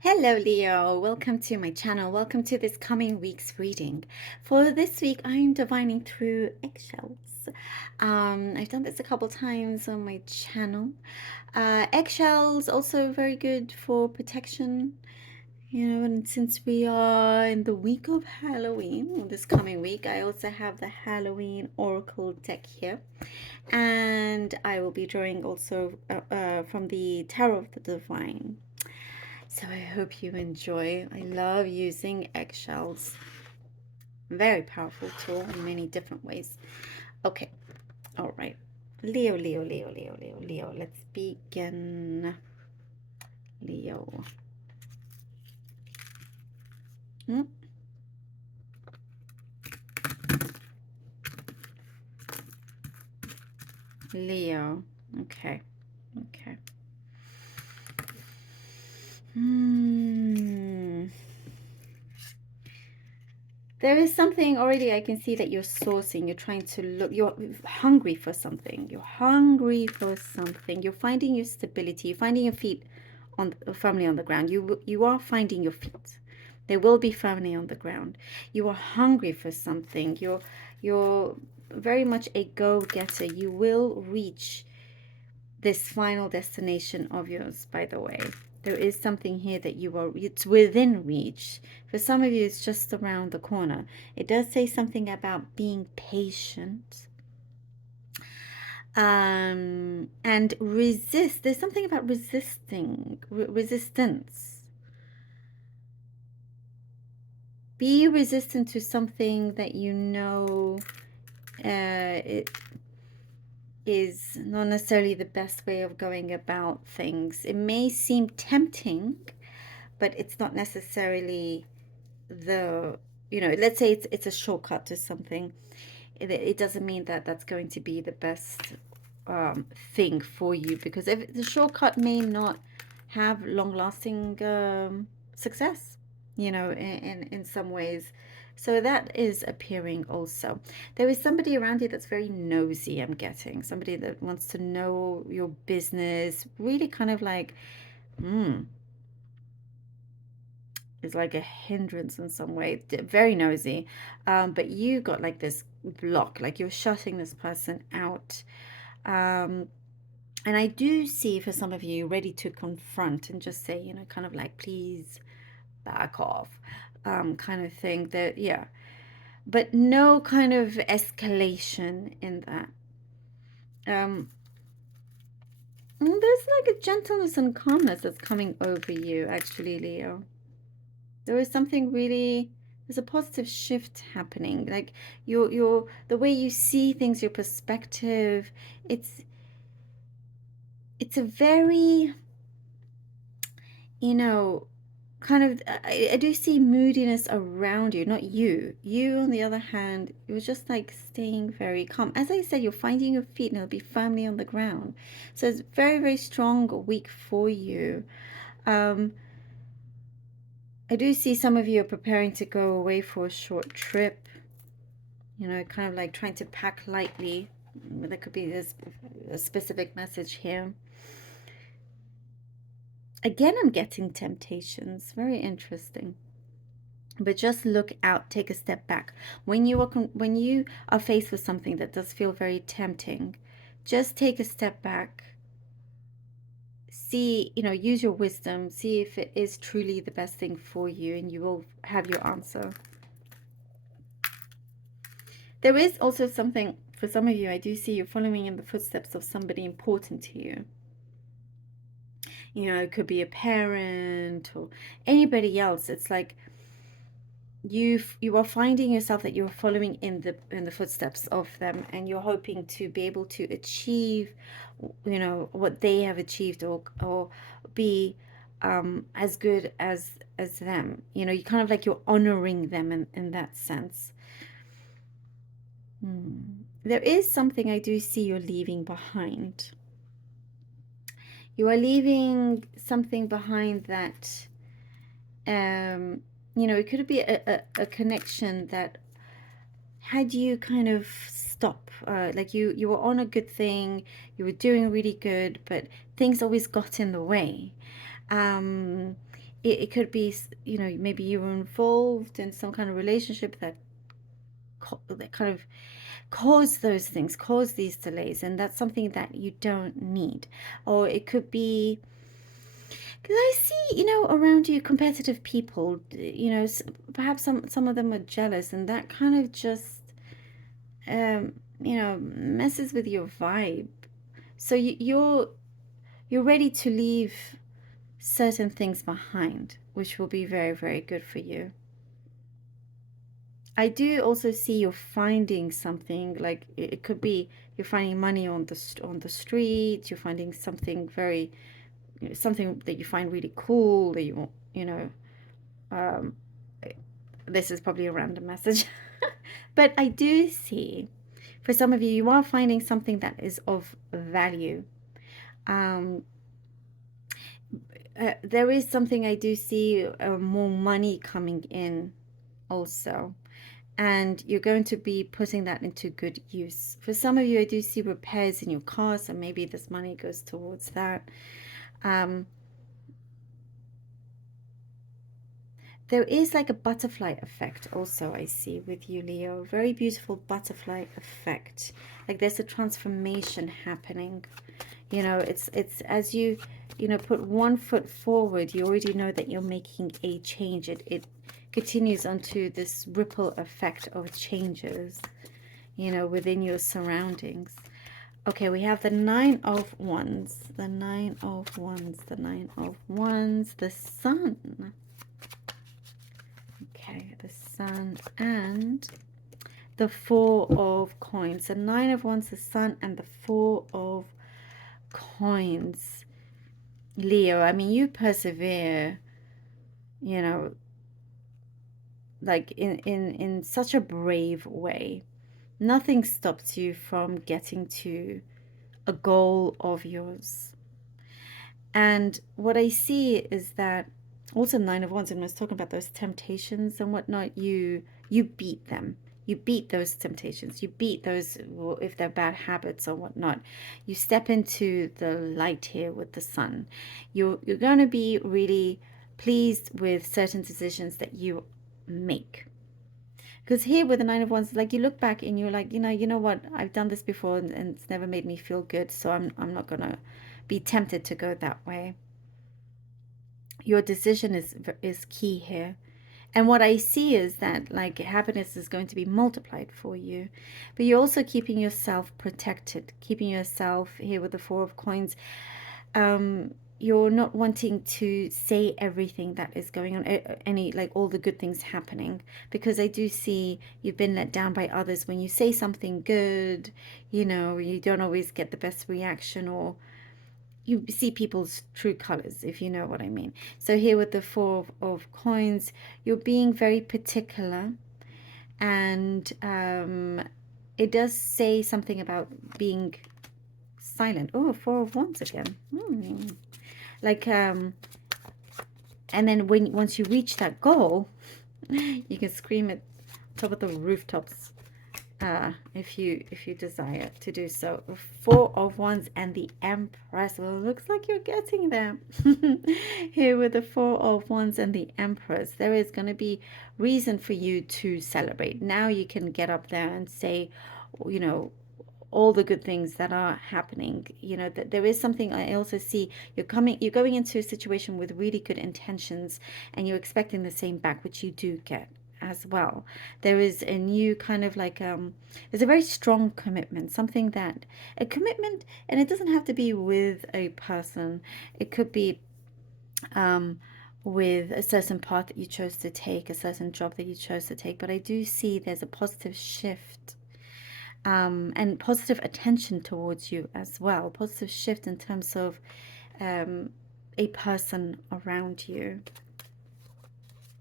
Hello Leo, welcome to my channel. Welcome to this coming week's reading. For this week, I'm divining through eggshells. I've done this a couple times on my channel. Eggshells also very good for protection, and since we are in the week of Halloween, or this coming week, I also have the Halloween Oracle deck here. And I will be drawing also from the Tarot of the Divine. So I hope you enjoy. I love using eggshells. Very powerful tool in many different ways. Okay, all right. Leo, Leo, Leo, Leo, Leo, Leo. Let's begin. Leo. Hmm? Leo. Okay. Okay. There is something already. I can see that you're sourcing. You're trying to look. You're hungry for something. You're hungry for something. You're finding your stability. You're finding your feet firmly on the ground. You are finding your feet. They will be firmly on the ground. You are hungry for something. You're very much a go-getter. You will reach this final destination of yours, by the way. There is something here that it's within reach. For some of you, it's just around the corner. It does say something about being patient. And resist. There's something about resistance. Be resistant to something that you know it is not necessarily the best way of going about things. It may seem tempting, but it's not necessarily let's say it's a shortcut to something. It doesn't mean that that's going to be the best thing for you, because if the shortcut may not have long-lasting success, in some ways. So that is appearing also. There is somebody around you that's very nosy, I'm getting. Somebody that wants to know your business, really kind of like, is like a hindrance in some way, very nosy. But you got like this block, like you're shutting this person out. And I do see for some of you ready to confront and just say, kind of like, please back off, kind of thing. That, yeah, but no kind of escalation in that. There's like a gentleness and calmness that's coming over you, actually, Leo. There is something really, there's a positive shift happening. Like the way you see things, your perspective, it's a very, kind of, I do see moodiness around you, not you. You, on the other hand, you're just like staying very calm. As I said, you're finding your feet and it'll be firmly on the ground. So it's very, very strong week for you. I do see some of you are preparing to go away for a short trip, kind of like trying to pack lightly. There could be a specific message here. Again, I'm getting temptations. Very interesting. But just look out, take a step back. When you are faced with something that does feel very tempting, just take a step back. See, use your wisdom. See if it is truly the best thing for you, and you will have your answer. There is also something, for some of you, I do see you following in the footsteps of somebody important to you. It could be a parent or anybody else. It's like you are finding yourself that you're following in the footsteps of them, and you're hoping to be able to achieve, what they have achieved, or be as good as them. You kind of like you're honoring them in that sense. There is something I do see you're leaving behind. You are leaving something behind that, it could be a connection that had you kind of stop. Like you were on a good thing, you were doing really good, but things always got in the way. it could be, you know, maybe you were involved in some kind of relationship that kind of caused those things, caused these delays, and that's something that you don't need. Or it could be, because I see, you know, around you competitive people, you know, perhaps some of them are jealous, and that kind of just, you know, messes with your vibe. So you're ready to leave certain things behind, which will be very, very good for you. I do also see you're finding something, like it could be you're finding money on the street, you're finding something very, you know, something that you find really cool that you want, you know, um, this is probably a random message. But I do see for some of you, you are finding something that is of value. Um, there is something I do see, more money coming in also. And you're going to be putting that into good use. For some of you, I do see repairs in your car, so maybe this money goes towards that. Um, there is like a butterfly effect also, I see with you, Leo. Very beautiful butterfly effect. Like there's a transformation happening. You know, it's as you, you know, put one foot forward, you already know that you're making a change. It continues onto this ripple effect of changes, you know, within your surroundings. Okay, we have the Nine of Wands, the Nine of Wands, the Nine of Wands, the Sun. Okay, the Sun and the Four of Coins. The Nine of Wands, the Sun, and the Four of Coins. Leo, I mean, you persevere, you know, like in such a brave way. Nothing stops you from getting to a goal of yours. And what I see is that also Nine of Wands, and I was talking about those temptations and whatnot, you beat them. You beat those temptations. You beat those, well, if they're bad habits or whatnot. You step into the light here with the Sun. You're going to be really pleased with certain decisions that you make. Because here with the Nine of Wands, like you look back and you're like, you know what, I've done this before and it's never made me feel good, so I'm not gonna be tempted to go that way. Your decision is key here. And what I see is that like happiness is going to be multiplied for you, but you're also keeping yourself protected, keeping yourself here with the Four of Coins. You're not wanting to say everything that is going on, any like all the good things happening, because I do see you've been let down by others. When you say something good, you know, you don't always get the best reaction, or you see people's true colors, if you know what I mean. So here with the Four of Coins, you're being very particular, and it does say something about being silent. Oh, Four of Wands again. Like and then once you reach that goal, you can scream at top of the rooftops, if you desire to do so. Four of Wands and the Empress. Well, it looks like you're getting there. Here with the Four of Wands and the Empress, there is going to be reason for you to celebrate. Now you can get up there and say, you know, all the good things that are happening. You know, that there is something. I also see you're going into a situation with really good intentions, and you're expecting the same back, which you do get as well. There is a new kind of like there's a very strong commitment, something that a commitment, and it doesn't have to be with a person. It could be with a certain path that you chose to take, a certain job that you chose to take. But I do see there's a positive shift, and positive attention towards you as well. Positive shift in terms of a person around you.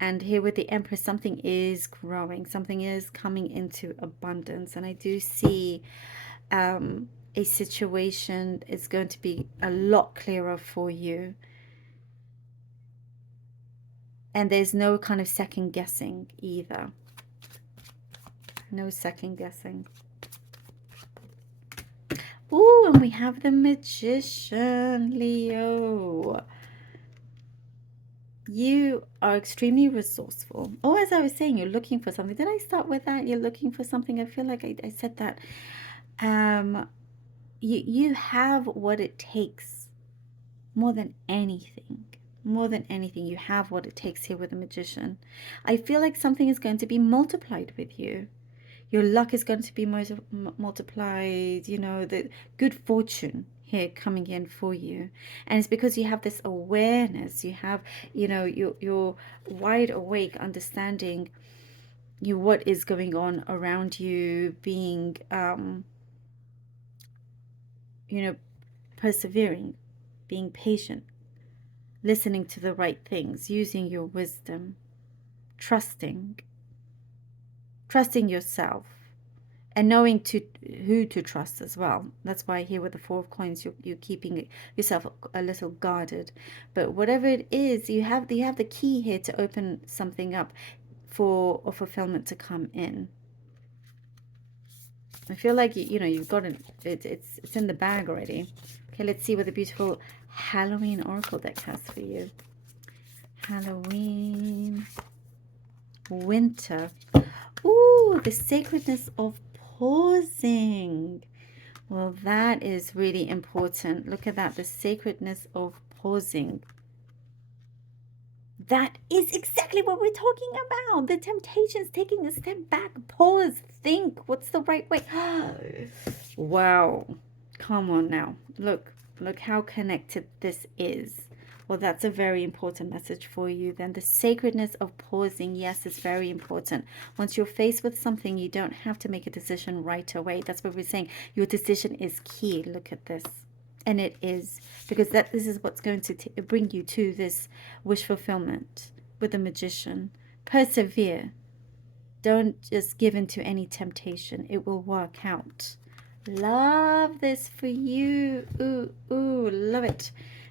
And here with the Empress, something is growing, something is coming into abundance. And I do see a situation is going to be a lot clearer for you. And there's no kind of second guessing either. No second guessing. Ooh, and we have the Magician, Leo. You are extremely resourceful. Oh, as I was saying, you're looking for something. Did I start with that? You're looking for something. I feel like I said that. Um, you have what it takes more than anything. More than anything, you have what it takes here with the magician. I feel like something is going to be multiplied with you. Your luck is going to be multiplied, you know, the good fortune here coming in for you. And it's because you have this awareness, you have, you know, you're wide awake, understanding you what is going on around you, being you know, persevering, being patient, listening to the right things, using your wisdom, trusting yourself, and knowing to who to trust as well. That's why here with the Four of Coins, you're keeping yourself a little guarded. But whatever it is, you have the key here to open something up for a fulfillment to come in. I feel like you know you've got it. It's in the bag already. Okay, let's see what the beautiful Halloween Oracle deck has for you. Halloween, winter. Ooh, the sacredness of pausing. Well, that is really important. Look at that, the sacredness of pausing. That is exactly what we're talking about. The temptations, taking a step back, pause, think. What's the right way? Wow. Come on now. Look how connected this is. Well, that's a very important message for you. Then the sacredness of pausing, yes, is very important. Once you're faced with something, you don't have to make a decision right away. That's what we're saying. Your decision is key. Look at this. And it is, because this is what's going to bring you to this wish fulfillment with the magician. Persevere. Don't just give in to any temptation. It will work out. Love this for you. Ooh, ooh, love it.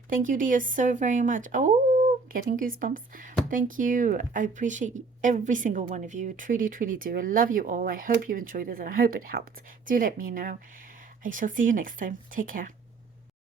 Thank you, dear, so very much. Oh, getting goosebumps. Thank you. I appreciate every single one of you. Truly, truly do. I love you all. I hope you enjoyed this and I hope it helped. Do let me know. I shall see you next time. Take care.